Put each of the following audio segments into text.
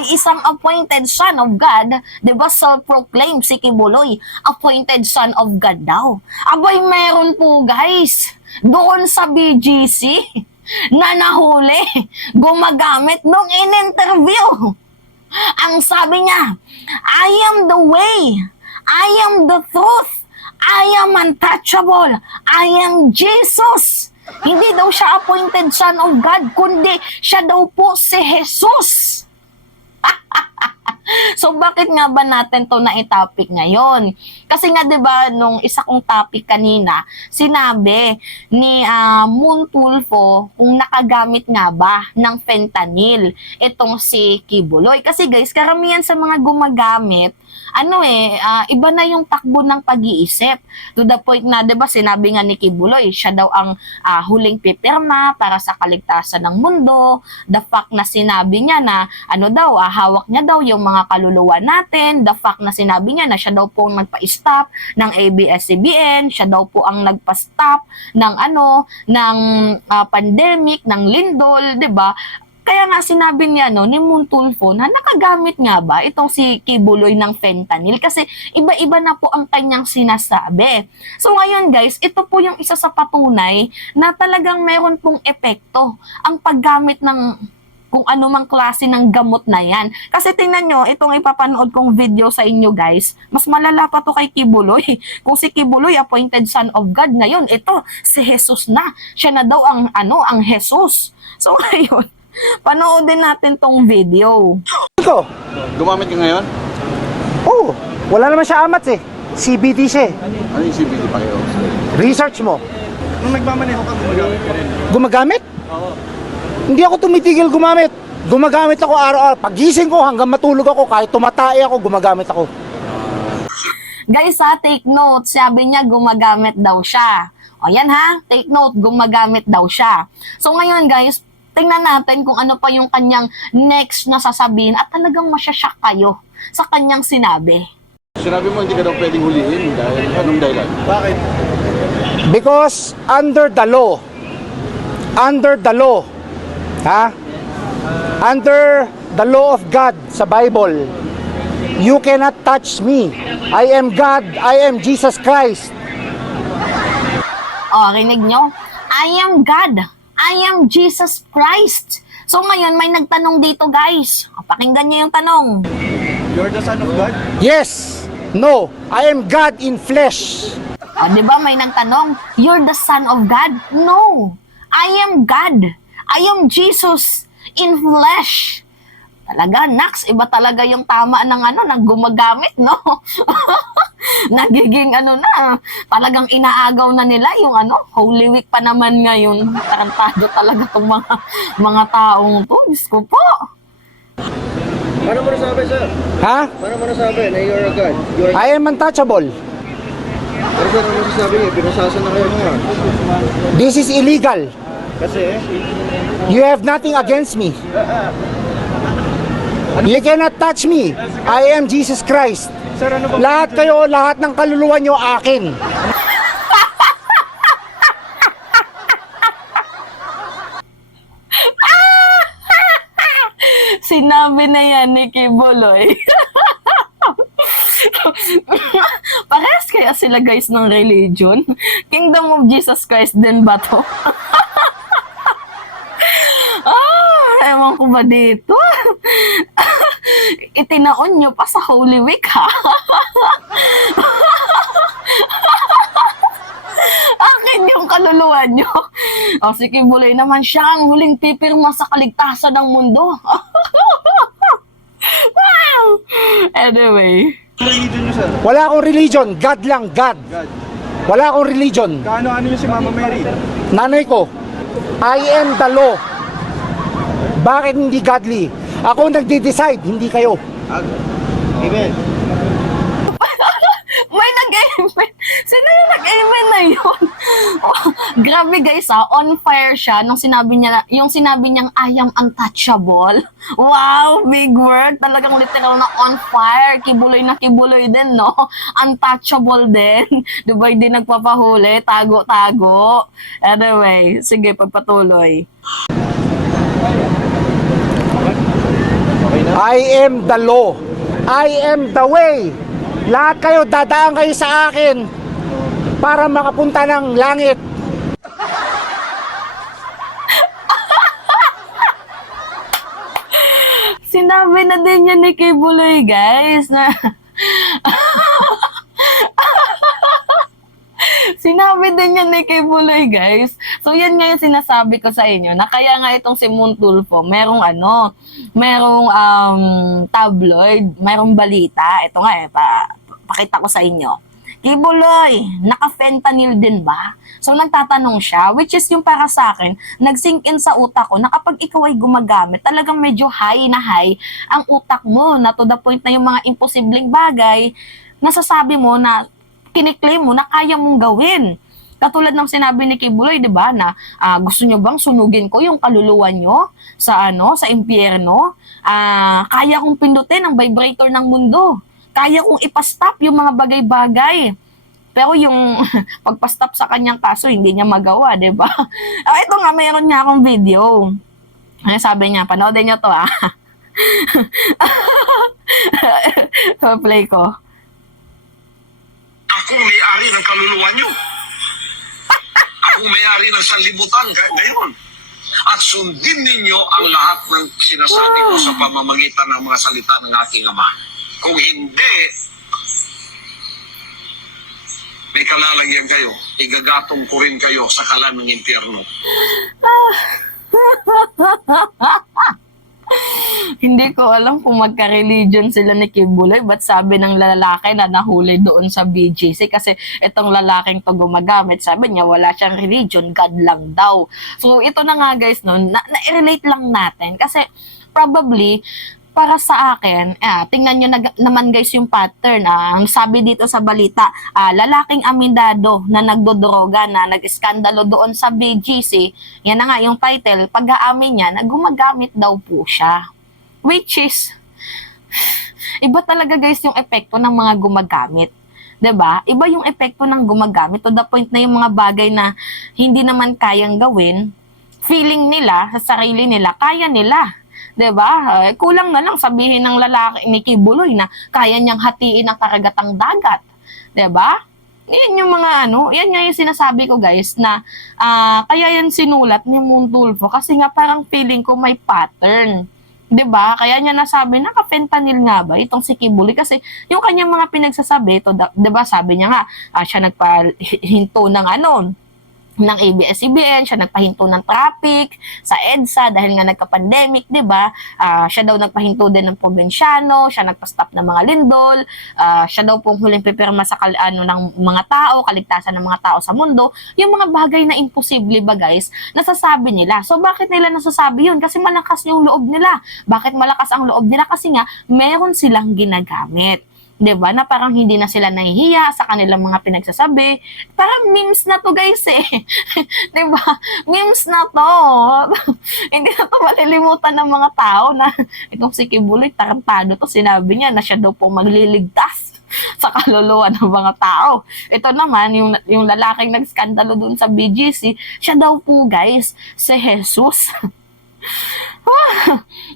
ay isang appointed son of God, di ba self-proclaimed si Kibuloy, appointed son of God daw. Abay, meron po guys, doon sa BGC, na nahuli, gumagamit nung in-interview. Ang sabi niya, I am the way, I am the truth, I am untouchable, I am Jesus. Hindi daw siya appointed son of God, kundi siya daw po si Jesus. So bakit nga ba natin to na i-topic ngayon? Kasi nga 'di ba nung isa kong topic kanina, sinabi ni Moon Tulfo kung nakagamit nga ba ng fentanyl itong si Kibuloy. Kasi guys, karamihan sa mga gumagamit iba na yung takbo ng pag-iisip. To the point na, 'di ba, sinabi nga ni Kibuloy, siya daw ang huling pipirma para sa kaligtasan ng mundo. The fact na sinabi niya na hawak niya daw yung mga kaluluwa natin. The fact na sinabi niya na siya daw po ang nagpa-stop ng ABS-CBN, siya daw po ang nagpa-stop ng pandemic, ng lindol, 'di ba? Kaya nga sinabi niya ni Moon Tulfo na nakagamit nga ba itong si Kibuloy ng fentanyl kasi iba-iba na po ang kanyang sinasabi. So ngayon guys, ito po yung isa sa patunay na talagang meron pong epekto ang paggamit ng kung anumang klase ng gamot na yan. Kasi tingnan nyo, itong ipapanood kong video sa inyo guys, mas malala pa to kay Kibuloy. Kung si Kibuloy, appointed son of God, ngayon ito, si Jesus na. Siya na daw ang Jesus. So ngayon, panoodin natin tong video. Ikaw? Gumamit ka ngayon? Oo. Wala naman siya amats eh. CBD siya eh. Ano yung CBD pa kayo? Research mo. Nung nagmamaneho ka, gumagamit ka rin. Gumagamit? Oo. Hindi ako tumitigil gumamit. Gumagamit ako araw-araw. Pagising ko hanggang matulog ako, kahit tumatay ako, gumagamit ako. Guys take note. Sabi niya gumagamit daw siya. O yan take note, gumagamit daw siya. So ngayon guys, tingnan natin kung ano pa yung kanyang next na sasabihin at talagang masyashock kayo sa kanyang sinabi. Sinabi mo hindi ka daw pwedeng huliin dahil anong dahilan? Bakit? Because under the law, under the law of God sa Bible, you cannot touch me. I am God, I am Jesus Christ. Rinig nyo? I am God. I am Jesus Christ. So ngayon may nagtanong dito guys. Pakinggan nyo yung tanong. You're the son of God? Yes. No. I am God in flesh. Di ba may nagtanong, you're the son of God? No. I am God. I am Jesus in flesh. Talaga, Nax, iba talaga yung tama ng gumagamit, no? Nagiging talagang inaagaw na nila yung Holy Week pa naman ngayon. Tarantado talaga itong mga taong to. Diyos ko po. Paano mo nasabi, sir? Ha? Paano mo nasabi na you're a God? I am untouchable. Pero sir, ano masasabi niyo? Pinasasan na kayo ngayon. This is illegal. Kasi? You have nothing against me. You cannot touch me. I am Jesus Christ. Sir, ano ba? Lahat kayo, lahat ng kaluluwa nyo akin. Sinabi na yan ni Kibuloy. Parehas kaya sila guys ng religion? Kingdom of Jesus Christ din ba to? Ewan ko ba dito? Itinaon nyo pa sa Holy Week ha? Akin yung kaluluwa nyo. Si Kibuloy naman siya ang huling pipirma sa kaligtasan ng mundo. Wow! Anyway. Religion niyo, sir? Wala akong religion. God lang, God. God. Wala akong religion. Kaano-ano niyo si Mama Mary? Nanay ko, I am the law. Bakit hindi godly? Ako nagde-decide, hindi kayo. Amen. May nag-amen. Sino yung nag-amen na yun? Grabe guys on fire siya nung sinabi niya, yung sinabi niyang I am untouchable. Wow, big word. Talagang literal na on fire. Kibuloy na kibuloy din, no? Untouchable din. Diba hindi nagpapahuli? Tago-tago. Anyway, sige, pagpatuloy. Okay na. I am the law. I am the way. Lahat kayo, dadaan kayo sa akin para makapunta ng langit. Sinabi na din yan ni Kibuloy, guys, na sinabi din yan ni Kibuloy, guys. So, yan nga yung sinasabi ko sa inyo, na kaya nga itong si Montulfo, merong tabloid, merong balita. Ito nga, pakita ko sa inyo. Kibuloy, naka-fentanyl din ba? So, nagtatanong siya, which is yung para sa akin, nag-sink in sa utak ko na kapag ikaw ay gumagamit, talagang medyo high na high ang utak mo, na to the point na yung mga imposibleng bagay, nasasabi mo na, kiniklaim mo na kaya mong gawin. Katulad ng sinabi ni Kibuloy, 'di ba, na gusto niyo bang sunugin ko yung kaluluwa niyo sa sa impyerno? Kaya kong pindutin ang vibrator ng mundo. Kaya kong ipastop yung mga bagay-bagay. Pero yung pagpastop sa kanyang kaso, hindi niya magawa, 'di ba? Ito nga, mayroon niya akong video. Ano sabi niya? Panoodin niyo 'to, Play ko. Akong may-ari ng kaluluwa niyo. Akong may-ari ng sanlibutan ngayon. At sundin ninyo ang lahat ng sinasabi ko sa pamamagitan ng mga salita ng aking Ama. Kung hindi, may kalalagyan kayo. Igagatong ko rin kayo sa kalan ng impyerno. Hindi ko alam kung magka-religion sila ni Kibuloy, but sabi ng lalaki na nahuli doon sa BGC, kasi itong lalaking to gumagamit, sabi niya wala siyang religion, God lang daw. So ito na nga guys, na-relate lang natin kasi probably para sa akin, tingnan nyo naman guys yung pattern. Ang sabi dito sa balita, lalaking amindado na nagdodroga, na nag-iskandalo doon sa BGC, yan na nga yung title, pag-aamin niya na gumagamit daw po siya. Which is, iba talaga guys yung epekto ng mga gumagamit. 'Di ba? Iba yung epekto ng gumagamit to the point na yung mga bagay na hindi naman kayang gawin, feeling nila sa sarili nila, kaya nila. 'Di ba? Kulang na lang sabihin ng lalaki ni Kibuloy na kaya niyang hatiin ang karagatang dagat. 'Di ba? Yan yung mga yan nga yung sinasabi ko guys na kaya yan sinulat ni Montulfo kasi nga parang feeling ko may pattern. 'Di ba? Kaya niya nasabi na ka-fentanyl nga ba itong si Kibuloy kasi yung kanyang mga pinagsasabi to, 'di ba? Sabi niya nga siya nagpahinto ng ng ABS-CBN, siya nagpahinto ng traffic sa EDSA dahil nga nagka-pandemic, 'di ba? Siya daw nagpahinto din ng probinsyano, siya nagpa-stop ng mga lindol, siya daw pong huling pipirma sa ng mga tao, kaligtasan ng mga tao sa mundo. Yung mga bagay na imposible ba guys, nasasabi nila. So bakit nila nasasabi yun? Kasi malakas yung loob nila. Bakit malakas ang loob nila? Kasi nga meron silang ginagamit. 'Di ba? Na parang hindi na sila nahihiya sa kanilang mga pinagsasabi. Parang memes na to guys eh. 'Di ba? Memes na to. Hindi na to malilimutan ng mga tao na itong si Kibuloy, tarantado to. Sinabi niya na siya daw po magliligtas sa kaluluwa ng mga tao. Ito naman, yung lalaking nagskandalo dun sa BGC, siya daw po guys, si Jesus.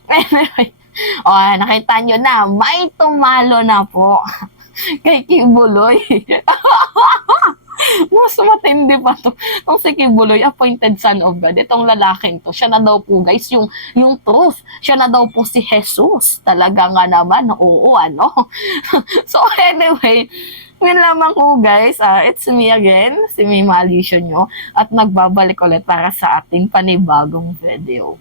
Anyway, nakita nyo na, may tumalo na po kay Kibuloy. Mas matindi pa to. Kung si Kibuloy, appointed son of God, itong lalaking to, siya na daw po guys, yung truth. Siya na daw po si Jesus. Talaga nga naman, oo, So anyway, yun lamang ko guys, it's me again, si Mima Alicio nyo, at nagbabalik ulit para sa ating panibagong video.